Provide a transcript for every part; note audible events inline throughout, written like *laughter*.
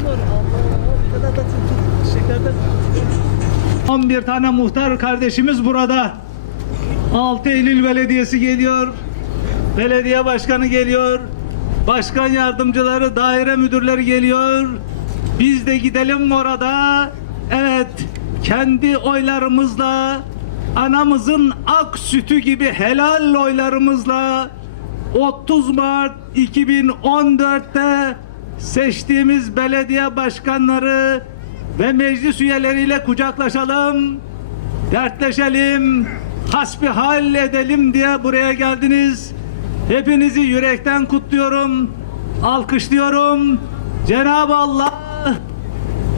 Nur. Allah ne kadar da çok şekerden. 11 tane muhtar kardeşimiz burada. 6 Eylül Belediyesi geliyor. Belediye başkanı geliyor. Başkan yardımcıları, daire müdürleri geliyor. Biz de gidelim orada. Evet, kendi oylarımızla, anamızın ak sütü gibi helal oylarımızla 30 Mart 2014'te seçtiğimiz belediye başkanları ve meclis üyeleriyle kucaklaşalım, dertleşelim, hasbihal edelim diye buraya geldiniz. Hepinizi yürekten kutluyorum, alkışlıyorum. Cenab-ı Allah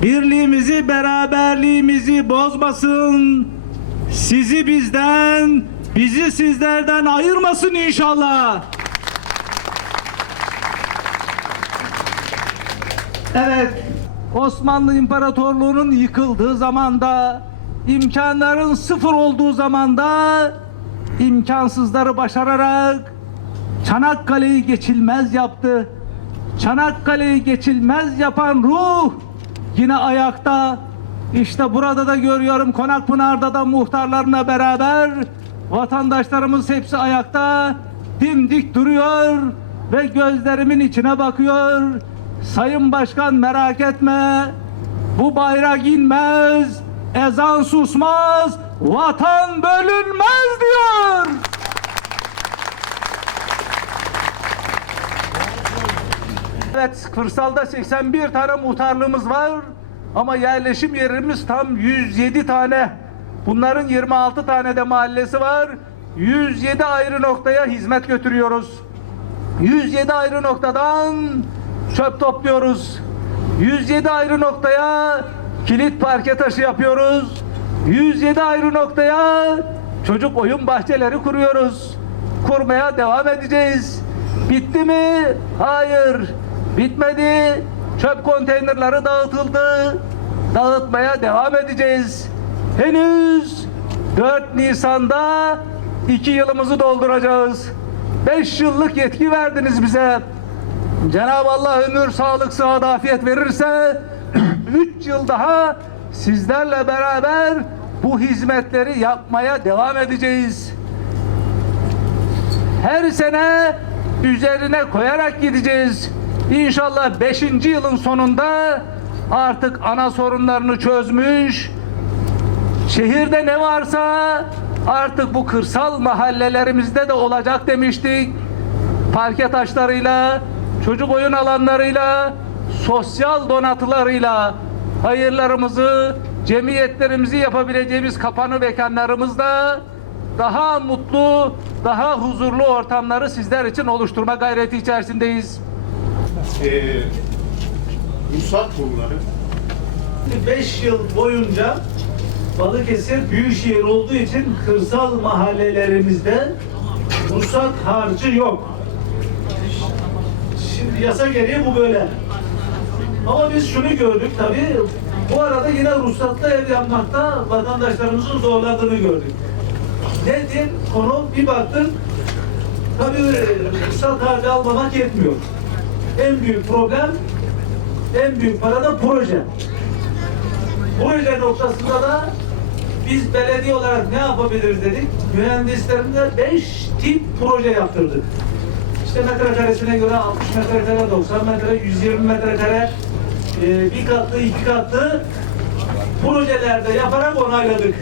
birliğimizi, beraberliğimizi bozmasın. Sizi bizden, bizi sizlerden ayırmasın inşallah. Evet, Osmanlı İmparatorluğu'nun yıkıldığı zamanda, imkanların sıfır olduğu zamanda imkansızları başararak Çanakkale'yi geçilmez yaptı. Çanakkale'yi geçilmez yapan ruh yine ayakta. İşte burada da görüyorum Konakpınar'da da muhtarlarla beraber vatandaşlarımız hepsi ayakta dimdik duruyor ve gözlerimin içine bakıyor. Sayın Başkan merak etme. Bu bayrak inmez, ezan susmaz, vatan bölünmez diyor. Evet, kırsalda 81 tane muhtarlığımız var ama yerleşim yerimiz tam 107 tane. Bunların 26 tane de mahallesi var. 107 ayrı noktaya hizmet götürüyoruz. 107 ayrı noktadan çöp topluyoruz. 107 ayrı noktaya kilit parke taşı yapıyoruz. 107 ayrı noktaya çocuk oyun bahçeleri kuruyoruz. Kurmaya devam edeceğiz. Bitti mi? Hayır. Bitmedi. Çöp konteynerleri dağıtıldı. Dağıtmaya devam edeceğiz. Henüz 4 Nisan'da 2 yılımızı dolduracağız. 5 yıllık yetki verdiniz bize. Cenab-ı Allah ömür, sağlık, sıhhat, afiyet verirse *clears throat* 3 yıl daha sizlerle beraber bu hizmetleri yapmaya devam edeceğiz. Her sene üzerine koyarak gideceğiz. İnşallah 5. yılın sonunda artık ana sorunlarını çözmüş, şehirde ne varsa artık bu kırsal mahallelerimizde de olacak demiştik. Parke taşlarıyla, çocuk oyun alanlarıyla, sosyal donatılarıyla hayırlarımızı, cemiyetlerimizi yapabileceğimiz kapanı mekanlarımızda daha mutlu, daha huzurlu ortamları sizler için oluşturma gayreti içerisindeyiz. Ee, ruhsat konuları 5 yıl boyunca Balıkesir büyükşehir olduğu için kırsal mahallelerimizde ruhsat harcı yok. Yasa gereği bu böyle. Ama biz şunu gördük tabii. Bu arada yine ruhsatlı ev yapmakta vatandaşlarımızın zorlandığını gördük. Nedir? Konu bir baktık. Tabii ruhsat harcı almamak yetmiyor. En büyük problem, en büyük para da proje. Proje noktasında da biz belediye olarak ne yapabiliriz dedik. Mühendislerimize 5 tip proje yaptırdık. İşte metrekaresine göre 60 metrekare, 90 metre, 120 metrekare, e, bir katlı, iki katlı projelerde yaparak onayladık.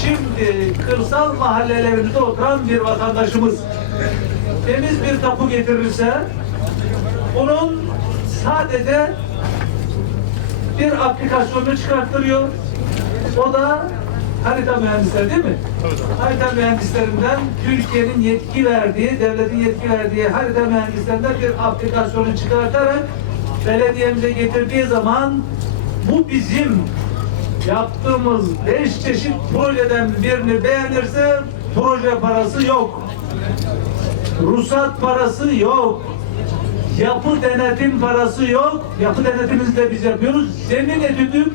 Şimdi kırsal mahallelerimizde oturan bir vatandaşımız temiz bir tapu getirirse bunun sadece bir aplikasyonu çıkarttırıyor. O da harita mühendisleri değil mi? Harita mühendislerinden Türkiye'nin yetki verdiği, devletin yetki verdiği harita mühendislerinden bir aplikasyonu çıkartarak belediyemize getirdiği zaman bu bizim yaptığımız beş çeşit projeden birini beğenirse proje parası yok. Ruhsat parası yok. Yapı denetim parası yok. Yapı denetimimizi de biz yapıyoruz. Zemin etüdü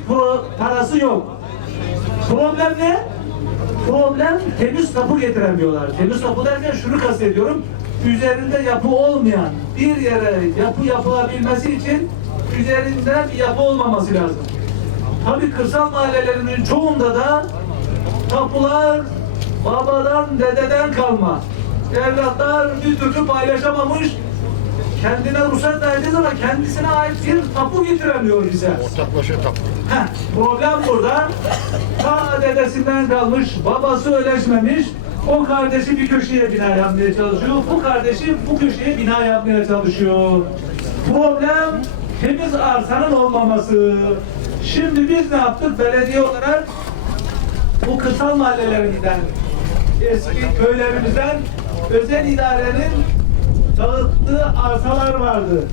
parası yok. Problem ne? Problem temiz tapu getiremiyorlar. Temiz tapu derken şunu kastediyorum. üzerinde yapı olmayan bir yere yapı yapılabilmesi için üzerinde bir yapı olmaması lazım. Tabii kırsal mahallelerinin çoğunda da tapular babadan dededen kalma. Evlatlar bir türlü paylaşamamış. Kendine ruhsat verdiği zaman kendisine ait bir tapu getiremiyor bize. Ortaklaşa tapu. Heh, problem burada. Ta dedesinden kalmış, babası öleşmemiş. O kardeşi bir köşeye bina yapmaya çalışıyor. Bu kardeşi bu köşeye bina yapmaya çalışıyor. Problem temiz arsanın olmaması. Şimdi biz ne yaptık? Belediye olarak bu kırsal mahallelerimizden, eski köylerimizden özel idarenin dağıttığı arsalar vardı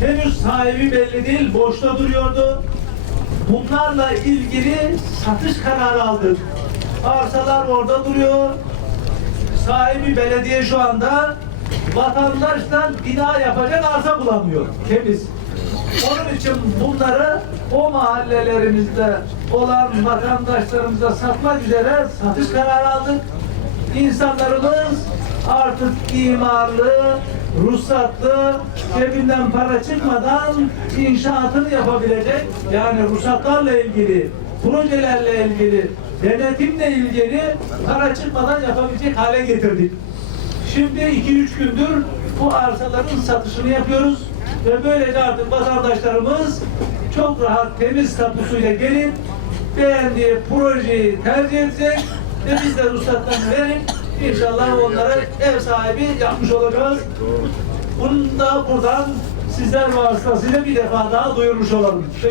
henüz sahibi belli değil, boşta duruyordu. Bunlarla ilgili satış kararı aldık. Arsalar orada duruyor. Sahibi belediye şu anda vatandaştan bina yapacak arsa bulamıyor. Temiz. Onun için bunları o mahallelerimizde olan vatandaşlarımıza satmak üzere satış kararı aldık. İnsanlarımız artık imarlı, ruhsatlı, cebinden para çıkmadan inşaatını yapabilecek. Yani ruhsatlarla ilgili, projelerle ilgili, denetimle ilgili para çıkmadan yapabilecek hale getirdik. Şimdi 2-3 gündür bu arsaların satışını yapıyoruz ve böylece artık vatandaşlarımız çok rahat temiz tapusuyla gelip beğendiği projeyi tercih edecek ve biz de ruhsatlarını verip inşallah onlara ev sahibi yapmış olacağız. Bunu da buradan sizler vasıtasıyla bir defa daha duyurmuş olalım.